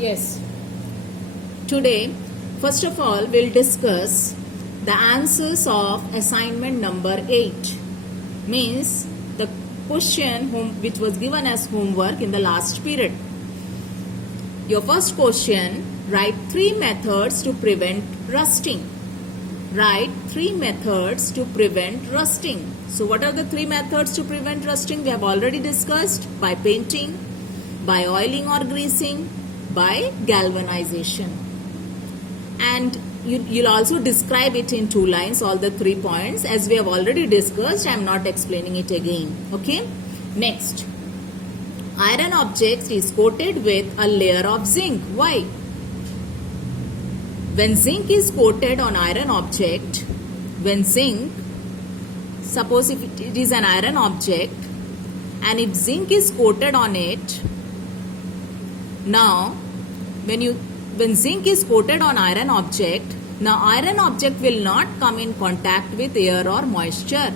Yes. Today, first of all, we'll discuss the answers of assignment number 8. Means the question which was given as homework in the last period. Your first question, write 3 methods to prevent rusting. Write 3 methods to prevent rusting. So what are the 3 methods to prevent rusting? We have already discussed: by painting, by oiling or greasing, by galvanization. And you'll also describe it in 2 lines, all the 3 points. As we have already discussed, I am not explaining it again. Okay? Next, iron object is coated with a layer of zinc. Why? When zinc is coated on iron object, suppose if it is an iron object, and if zinc is coated on it, now when zinc is coated on iron object, now iron object will not come in contact with air or moisture.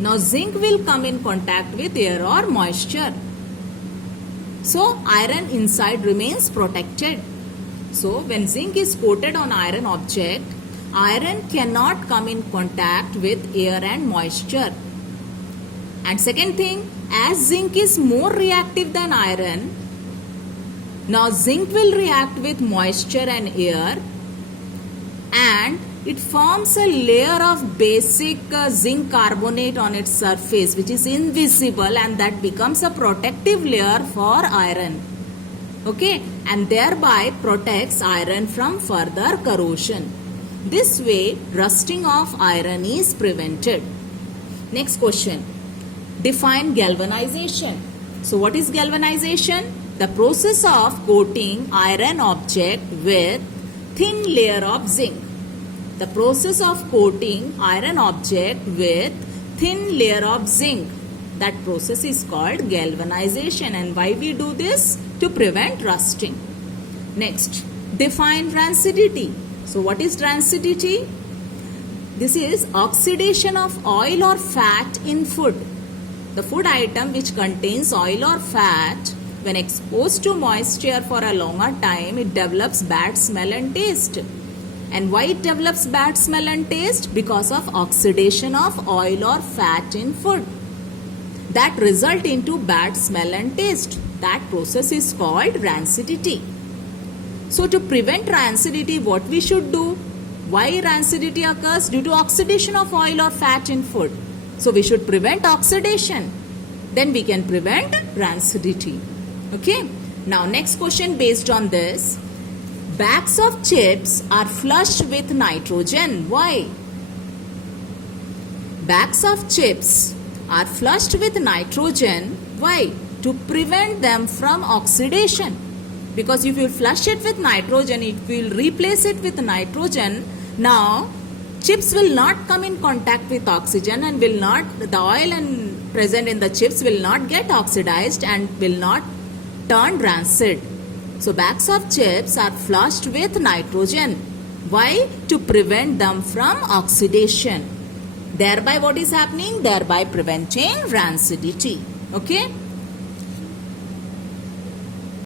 Now zinc will come in contact with air or moisture. So iron inside remains protected. So when zinc is coated on iron object, iron cannot come in contact with air and moisture. And second thing, as zinc is more reactive than iron, now zinc will react with moisture and air, and it forms a layer of basic zinc carbonate on its surface, which is invisible, and that becomes a protective layer for iron. Okay, and thereby protects iron from further corrosion. This way, rusting of iron is prevented. Next question, define galvanization. So what is galvanization? The process of coating iron object with thin layer of zinc. The process of coating iron object with thin layer of zinc. That process is called galvanization. And why we do this? To prevent rusting. Next, define rancidity. So what is rancidity? This is oxidation of oil or fat in food. The food item which contains oil or fat, when exposed to moisture for a longer time, it develops bad smell and taste. And why it develops bad smell and taste? Because of oxidation of oil or fat in food. That result into bad smell and taste. That process is called rancidity. So to prevent rancidity, what we should do? Why rancidity occurs? Due to oxidation of oil or fat in food. So we should prevent oxidation. Then we can prevent rancidity. Okay. Now next question based on this. Bags of chips are flushed with nitrogen. Why? Bags of chips are flushed with nitrogen. Why? To prevent them from oxidation. Because if you flush it with nitrogen, it will replace it with nitrogen. Now, chips will not come in contact with oxygen, and the oil present in the chips will not get oxidized and will not turn rancid. So, bags of chips are flushed with nitrogen. Why? To prevent them from oxidation. Thereby what is happening? Thereby preventing rancidity. Okay.